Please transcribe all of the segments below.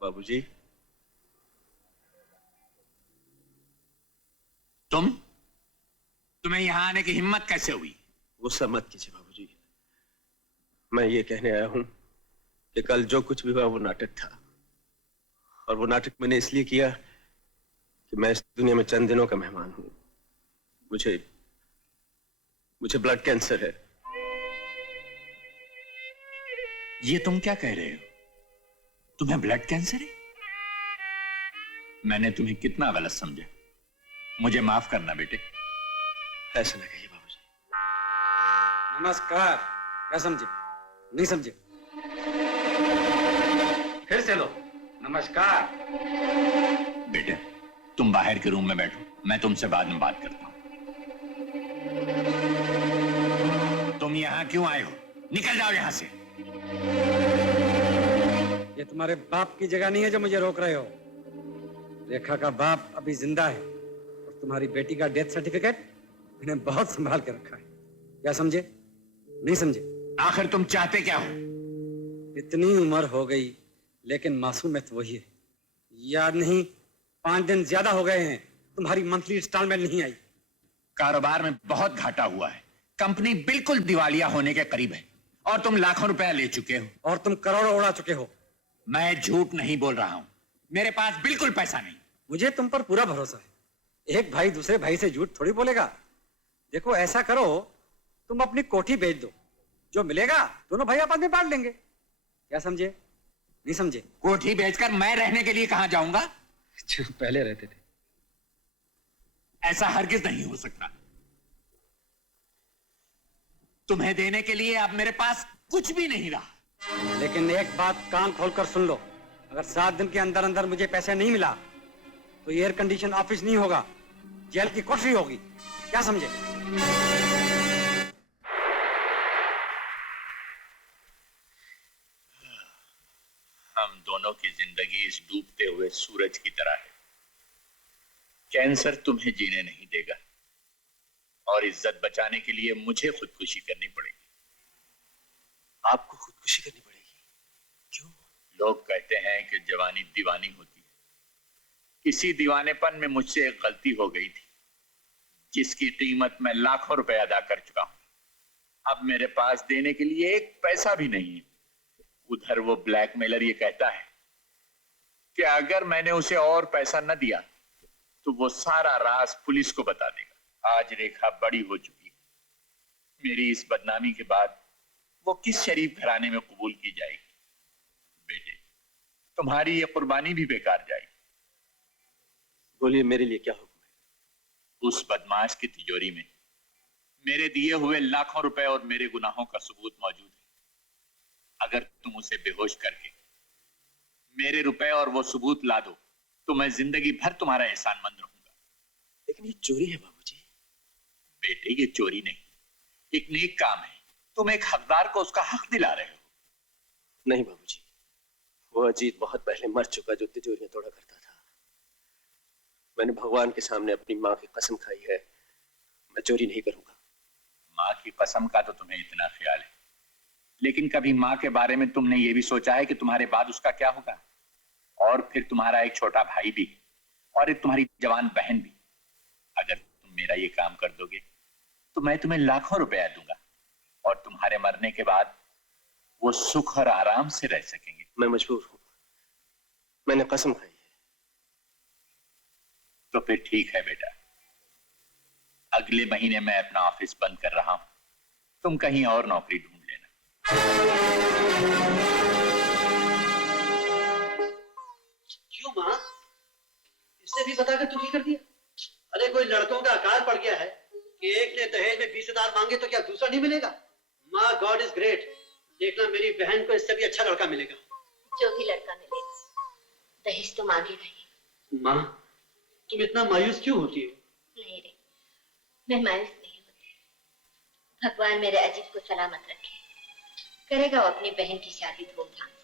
बाबूजी, तुम्हें यहां आने की हिम्मत कैसे हुई? गुस्सा मत कीजिए बाबूजी। मैं ये कहने आया हूं कि कल जो कुछ भी हुआ वो नाटक था, और वो नाटक मैंने इसलिए किया कि मैं इस दुनिया में चंद दिनों का मेहमान हूं। मुझे मुझे ब्लड कैंसर है। ये तुम क्या कह रहे हो? तुम्हें ब्लड कैंसर है? मैंने तुम्हें कितना गलत समझा। मुझे माफ करना बेटे। ऐसा ना कहिए बाबूजी। नमस्कार। क्या समझे? नहीं समझे? फिर से लो। नमस्कार। बेटे, तुम बाहर के रूम में बैठो, मैं तुमसे बाद में बात करता हूं। तुम यहां क्यों आए हो? निकल जाओ यहां से। ये तुम्हारे बाप की जगह नहीं है जो मुझे रोक रहे हो। रेखा का बाप अभी जिंदा है और तुम्हारी बेटी का डेथ सर्टिफिकेट मैंने बहुत संभाल के रखा है। क्या समझे? नहीं समझे? आखिर तुम चाहते क्या हो? इतनी उम्र हो गई लेकिन मासूमियत वही है। याद नहीं, 5 दिन ज्यादा हो गए हैं तुम्हारी मंथली इंस्टॉलमेंट नहीं आई। कारोबार में बहुत घाटा हुआ है। कंपनी बिल्कुल दिवालिया होने के करीब है और तुम लाखों रुपया ले चुके हो। और तुम करोड़ों उड़ा चुके हो। मैं झूठ नहीं बोल रहा हूं। मेरे पास बिल्कुल पैसा नहीं। मुझे तुम पर पूरा भरोसा है। एक भाई दूसरे भाई से झूठ थोड़ी बोलेगा। देखो, ऐसा करो, तुम अपनी कोठी बेच दो, जो मिलेगा दोनों भाई आपस में बांट लेंगे। क्या समझे? नहीं समझे? कोठी बेचकर मैं रहने के लिए कहां जाऊंगा? जो पहले रहते थे। ऐसा हरगिज नहीं हो सकता। तुम्हें देने के लिए अब मेरे पास कुछ भी नहीं रहा। लेकिन एक बात कान खोलकर सुन लो, अगर 7 दिन के अंदर अंदर मुझे पैसे नहीं मिला तो एयर कंडीशन ऑफिस नहीं होगा, जेल की कोठरी होगी। क्या समझे? हम दोनों की जिंदगी इस डूबते हुए सूरज की तरह है। कैंसर तुम्हें जीने नहीं देगा और इज्जत बचाने के लिए मुझे खुदकुशी करनी पड़ेगी। आपको खुदकुशी करनी पड़ेगी? क्यों? लोग कहते हैं कि जवानी दीवानी होती है। किसी दीवानेपन में मुझसे एक गलती हो गई थी जिसकी कीमत मैं लाखों रुपए अदा कर चुका हूं। अब मेरे पास देने के लिए एक पैसा भी नहीं है। उधर वो ब्लैकमेलर ये कहता है कि अगर मैंने उसे और पैसा न दिया तो वो सारा राज पुलिस को बता देगा। आज रेखा बड़ी हो चुकी है। मेरी इस बदनामी के बाद वो किस शरीफ घराने में कबूल की जाएगी? बेटे, तुम्हारी ये कुर्बानी भी बेकार जाएगी। बोलिए, मेरे लिए क्या हुक्म है? उस बदमाश की तिजोरी में मेरे दिए हुए लाखों रुपए और मेरे गुनाहों का सबूत मौजूद है। अगर तुम उसे बेहोश करके मेरे रुपए और वो सबूत ला दो तो मैं जिंदगी भर तुम्हारा एहसानमंद रहूंगा। लेकिन ये चोरी है बाबूजी। बेटे, ये चोरी नहीं, एक नेक काम है। तुम एक हकदार को उसका हक दिला रहे हो। नहीं बाबूजी, वो अजीत बहुत पहले मर चुका जो तिजोरियां तोड़ा करता था। मैंने भगवान के सामने अपनी माँ की कसम खाई है, मैं चोरी नहीं करूंगा। माँ की कसम का तो तुम्हें इतना ख्याल है, लेकिन कभी माँ के बारे में तुमने ये भी सोचा है कि तुम्हारे बाद उसका क्या होगा? और फिर तुम्हारा एक छोटा भाई भी और एक तुम्हारी जवान बहन भी। अगर तुम मेरा ये काम कर दोगे तो मैं तुम्हें लाखों रुपया दूंगा और तुम्हारे मरने के बाद वो सुख और आराम से रह सकेंगे। मैं मजबूर हूं, मैंने कसम खाई है। तो फिर ठीक है बेटा, अगले महीने मैं अपना ऑफिस बंद कर रहा हूं। तुम कहीं और नौकरी ढूंढ लेना। क्यों माँ? इससे भी बता कर दुखी कर दिया? अरे कोई लड़कों का आकार पड़ गया है कि एक ने दहेज में 20,000 मांगे तो क्या दूसरा नहीं मिलेगा? माँ, गॉड इज ग्रेट। देखना मेरी बहन को इससे भी अच्छा लड़का मिलेगा। जो भी लड़का मिलेगा, दहेज तो मांगेगा ही। माँ, तुम इतना मायूस क्यों होती हो? नहीं रे, मैं मायूस नहीं होती। भगवान मेरे अजीत को सलामत रखे। करेगा वो अपनी बहन की शादी धूमधाम से।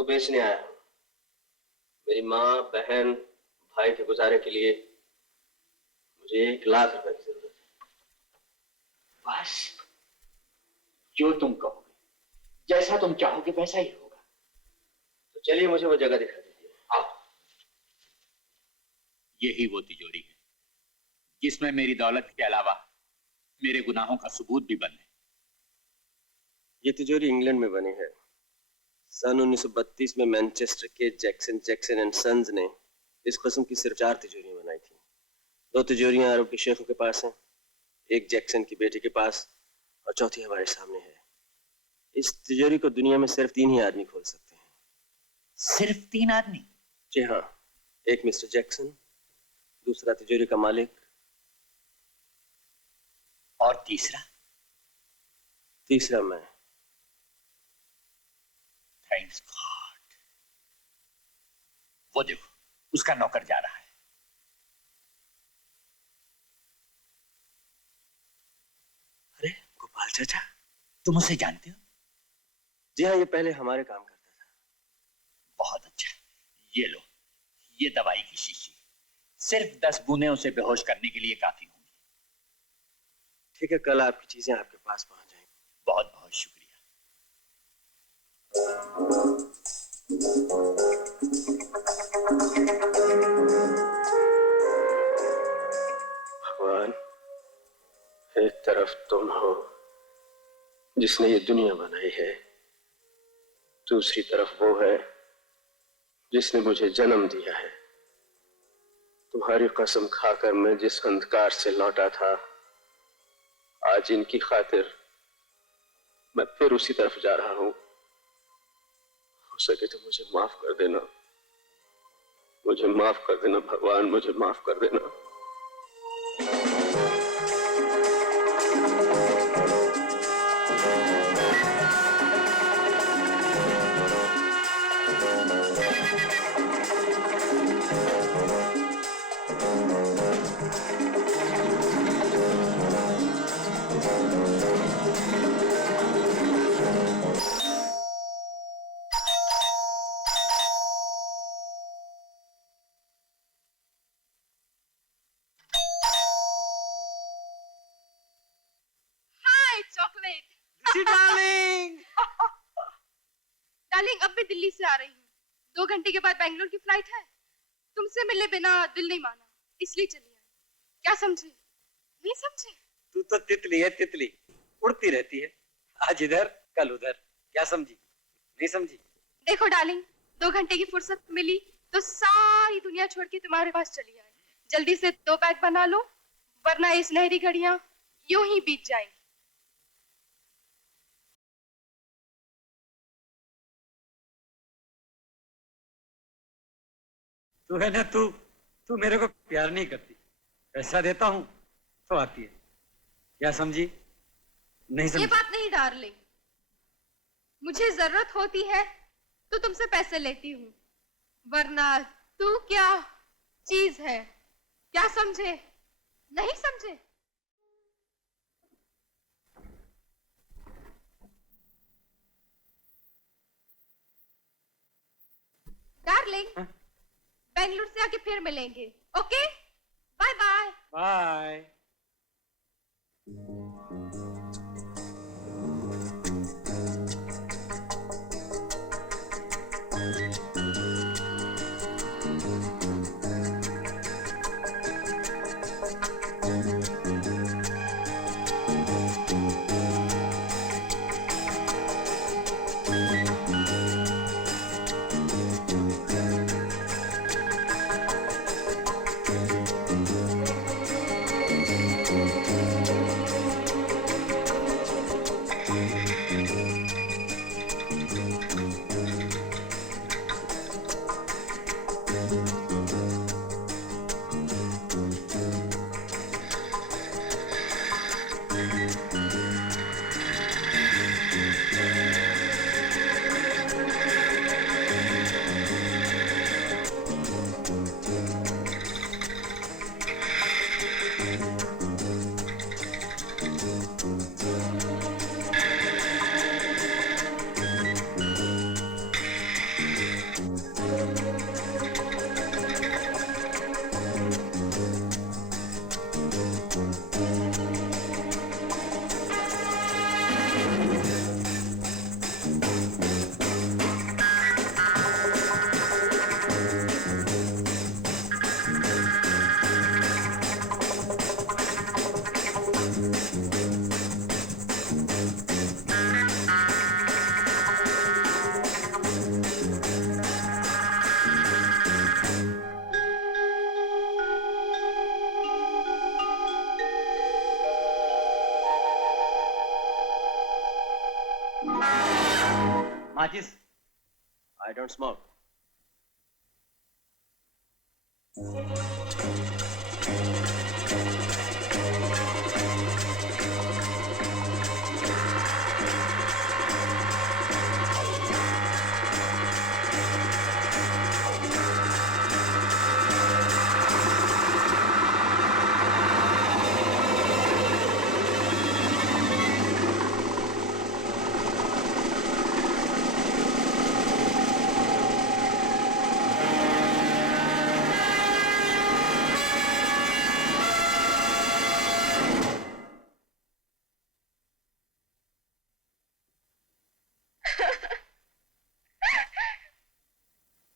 को बेचने आया हूं। मेरी माँ, बहन, भाई के गुजारे के लिए मुझे 1 लाख रुपए की जरूरत है। बस जो तुम कहोगे, जैसा तुम चाहोगे वैसा ही होगा। तो चलिए मुझे वो जगह दिखा दीजिए। आओ। यही वो तिजोरी है जिसमें मेरी दौलत के अलावा मेरे गुनाहों का सबूत भी बंद है। ये तिजोरी इंग्लैंड में बनी है। सन 1932 में मैनचेस्टर के जैक्सन एंड सन्स ने इस किस्म की सिर्फ 4 तिजोरियां बनाई थी। 2 तिजोरियां अरब के शेखों के पास हैं, एक जैक्सन की बेटी के पास और चौथी हमारे सामने है। इस तिजोरी को दुनिया में सिर्फ 3 ही आदमी खोल सकते हैं। सिर्फ 3 आदमी? जी हाँ, एक मिस्टर जैक्सन, दूसरा तिजोरी का मालिक और तीसरा मैं। Thanks God. वो देखो, उसका नौकर जा रहा है। अरे गोपाल चाचा, तुम उसे जानते हो? जी हाँ, ये पहले हमारे काम करता था। बहुत अच्छा। ये लो, ये दवाई की शीशी। सिर्फ 10 बूंदें उसे बेहोश करने के लिए काफी होंगी। ठीक है, कल आपकी चीजें आपके पास पहुंच जाएंगी। बहुत बहुत शुक्रिया। भगवान, एक तरफ तुम हो जिसने ये दुनिया बनाई है, दूसरी तरफ वो है जिसने मुझे जन्म दिया है। तुम्हारी कसम खाकर मैं जिस अंधकार से लौटा था, आज इनकी खातिर मैं फिर उसी तरफ जा रहा हूं। हो सके तो मुझे माफ कर देना, मुझे माफ कर देना भगवान, मुझे माफ कर देना। डार्लिंग, अब मैं दिल्ली से आ रही हूँ। 2 घंटे के बाद बेंगलोर की फ्लाइट है। तुमसे मिले बिना दिल नहीं माना, इसलिए चली आई। क्या समझे? नहीं समझे? तू तो तितली है, तितली उड़ती रहती है, आज इधर कल उधर। क्या समझी? नहीं समझी? देखो डार्लिंग, 2 घंटे की फुर्सत मिली तो सारी दुनिया छोड़ के तुम्हारे पास चली आई। जल्दी से 2 बैग बना लो, वरना इस नहरी घड़ियां यूं ही बीत जाएंगी। तू है ना, तू मेरे को प्यार नहीं करती। पैसा देता हूँ तो आती है। क्या समझी? नहीं समझी? ये बात नहीं डार्लिंग, मुझे जरूरत होती है तो तुमसे पैसे लेती हूँ, वरना तू क्या चीज है? क्या समझे? नहीं समझे? डार्लिंग, बेंगलुरु से आके फिर मिलेंगे। Okay, bye bye. बाय। माचिस। I don't smoke.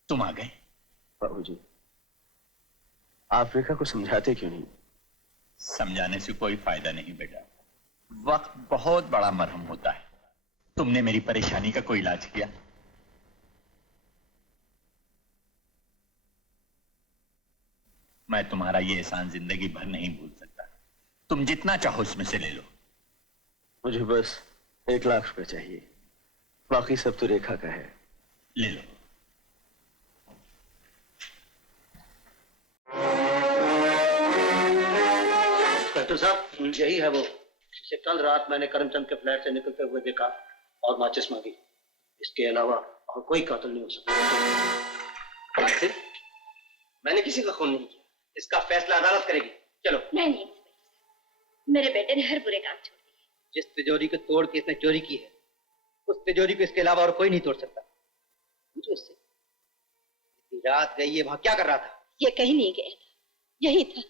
तुम आ गए। बाबूजी, आप रेखा को समझाते क्यों नहीं? समझाने से कोई फायदा नहीं बेटा, वक्त बहुत बड़ा मरहम होता है। तुमने मेरी परेशानी का कोई इलाज किया? मैं तुम्हारा ये एहसान जिंदगी भर नहीं भूल सकता। तुम जितना चाहो उसमें से ले लो। मुझे बस 1 लाख रुपए चाहिए, बाकी सब तो रेखा का है। ले लो। डॉक्टर साहब, यही है वो जिसे कल रात मैंने करमचंद के फ्लैट से निकलते हुए देखा और माचिस मांगी। इसके अलावा और कोई कातिल नहीं हो सकता। कातिल? मैंने किसी का खून नहीं किया। इसका फैसला अदालत करेगी। चलो। नहीं, मेरे बेटे ने हर बुरे काम छोड़ दिए। जिस तिजोरी को तोड़ के इसने चोरी की है, उस तिजोरी को इसके अलावा और कोई नहीं तोड़ सकता। पूछो इससे, इतनी रात गई है, वहां क्या कर रहा था? ये कहीं नहीं गया था, यही था।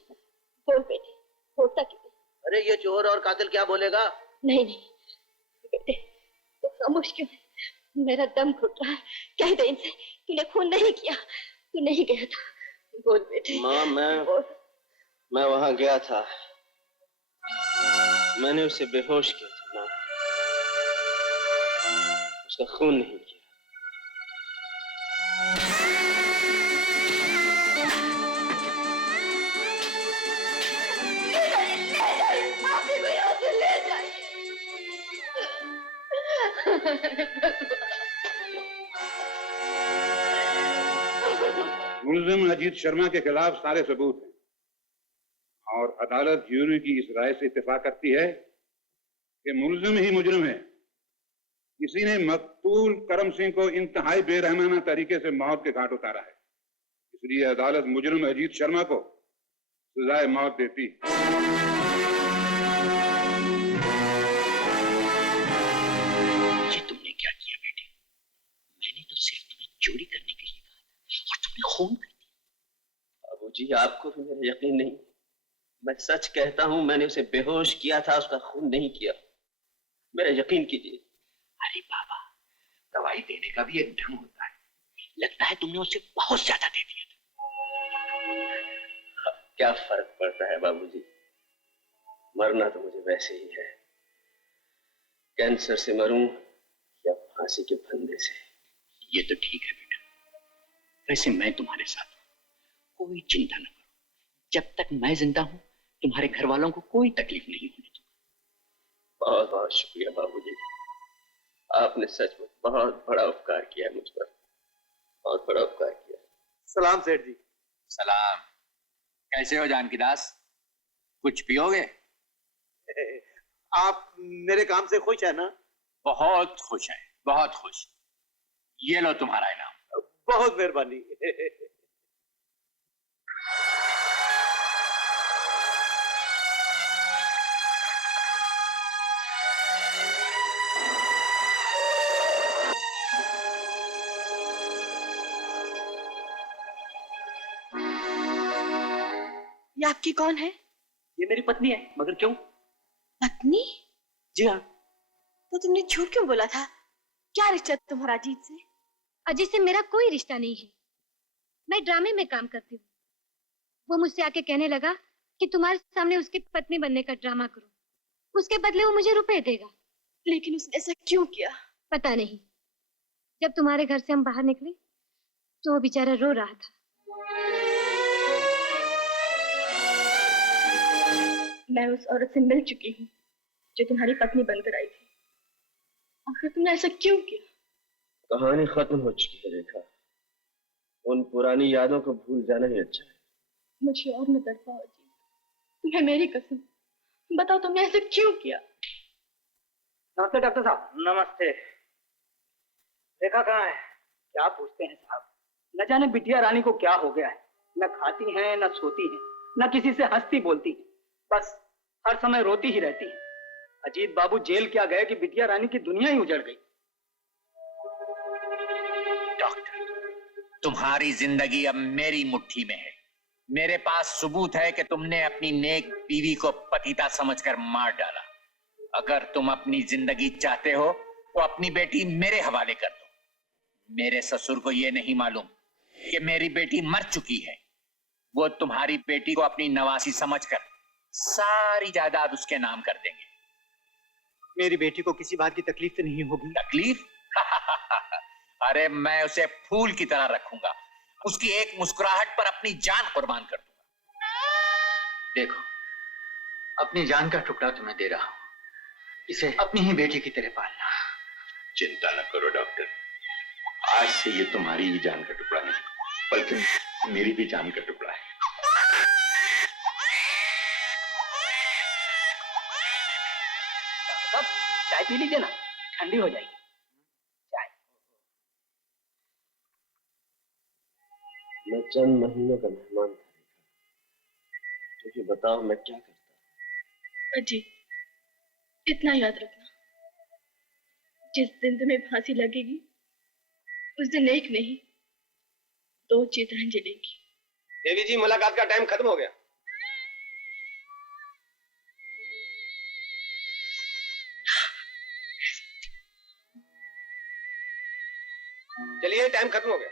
बोल बेटे, बोलता क्यों? अरे ये चोर और कातिल क्या बोलेगा? नहीं बेटे, तो खामोश क्यों है? मेरा दम घुट रहा है। कह दे इनसे, तूने खून नहीं किया, तू नहीं गया था। बोल बेटे। माँ, मैं वहां गया था। मैंने उसे बेहोश किया था माँ, उसका खून नहीं किया। मुल्जिम अजीत शर्मा के खिलाफ सारे सबूत हैं और अदालत ज्यूरी की इस राय से इत्तेफाक करती है कि मुल्जिम ही मुजरिम है। किसी ने मकतूल करम सिंह को इंतहाई बेरहमाना तरीके से मौत के घाट उतारा है, इसलिए अदालत मुजरिम अजीत शर्मा को सजाए मौत देती। ये तुमने क्या किया बेटे? मैंने तो सिर्फ तुम्हें चोरी करने के लिए कहा था और तुमने खून कर दिया। बाबूजी, आपको भी मेरा यकीन नहीं? मैं सच कहता हूं, मैंने उसे बेहोश किया था, उसका खून नहीं किया। मेरा यकीन कीजिए। अरे बाबा, दवाई देने का भी एक ढंग होता है। लगता है तुमने उसे बहुत ज्यादा दे दिया था। क्या फर्क पड़ता है बाबूजी, मरना तो मुझे वैसे ही है। कैंसर से मरूं या फांसी के फंदे से। ये तो ठीक है बेटा, वैसे मैं तुम्हारे साथ हूं, कोई चिंता न करो। जब तक मैं जिंदा हूं, तुम्हारे घर वालों को कोई तकलीफ नहीं होने दूंगा। बहुत बहुत शुक्रिया बाबूजी, आपने सच में बहुत बड़ा उपकार किया मुझ पर, बहुत बड़ा उपकार किया। सलाम सेठ जी। सलाम। कैसे हो जानकी दास? कुछ पियोगे? आप मेरे काम से खुश है ना? बहुत खुश है, बहुत खुश। ये लो तुम्हारा इनाम। बहुत मेहरबानी। ये आपकी कौन है? ये मेरी पत्नी है, मगर क्यों? पत्नी? जी हाँ। तो तुमने झूठ क्यों बोला था? क्या रिश्ता तुम्हारा अजीत से? अजीत से मेरा कोई रिश्ता नहीं है। मैं ड्रामे में काम करती हूँ। वो मुझसे आके कहने लगा कि तुम्हारे सामने उसकी पत्नी बनने का ड्रामा करूं, उसके बदले वो मुझे रुपए देगा। लेकिन उसने ऐसा क्यों किया? पता नहीं। जब तुम्हारे घर से हम बाहर निकले तो वो बेचारा रो रहा था। मैं उस औरत से मिल चुकी हूँ जो तुम्हारी पत्नी बनकर आई थी। आखिर तुमने ऐसा क्यों किया? कहानी खत्म हो चुकी है रेखा। उन पुरानी यादों को भूल जाना ही अच्छा है। मुझे और न तड़पाओ अजीत, तुम्हें मेरी कसम, बताओ तुमने ऐसा क्यों किया? नमस्ते डॉक्टर साहब। नमस्ते। रेखा कहाँ है? क्या पूछते हैं साहब? न जाने बिटिया रानी को क्या हो गया है। न खाती हैं, न सोती हैं, न किसी से हंसती बोलती हैं। बस हर समय रोती ही रहती हैं। अजीत बाबू जेल क्या गए कि बिटिया रानी की दुनिया ही उजड़ गई। डॉक्टर, तुम्हारी जिंदगी अब मेरी मुट्ठी में है। मेरे पास सबूत है कि तुमने अपनी नेक बीवी को पतिता समझकर मार डाला। अगर तुम अपनी जिंदगी चाहते हो तो अपनी बेटी मेरे हवाले कर दो। मेरे ससुर को यह नहीं मालूम कि मेरी बेटी मर चुकी है। वो तुम्हारी बेटी को अपनी नवासी समझकर सारी जायदाद उसके नाम कर देंगे। मेरी बेटी को किसी बात की तकलीफ तो नहीं होगी? तकलीफ? अरे मैं उसे फूल की तरह रखूंगा। उसकी एक मुस्कुराहट पर अपनी जान कुर्बान कर दूंगा। देखो, अपनी जान का टुकड़ा तुम्हें दे रहा हूं, इसे अपनी ही बेटी की तरह पालना। चिंता न करो डॉक्टर, आज से ये तुम्हारी ही जान का टुकड़ा नहीं बल्कि मेरी भी जान का टुकड़ा है। डॉक्टर साहब, चाय पी लीजिए ना, ठंडी हो जाएगी। चाय। मैं चंद महीनों का मेहमान था रेखा, क्योंकि बताओ मैं क्या करता। अजीत, इतना याद रखना, जिस दिन तुम्हें फांसी लगेगी उस दिन एक नहीं 2 चिताएं जलेगी। देवी जी, मुलाकात का टाइम खत्म हो गया। चलिए, टाइम खत्म हो गया।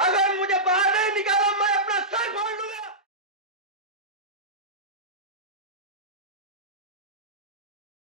अगर मुझे बाहर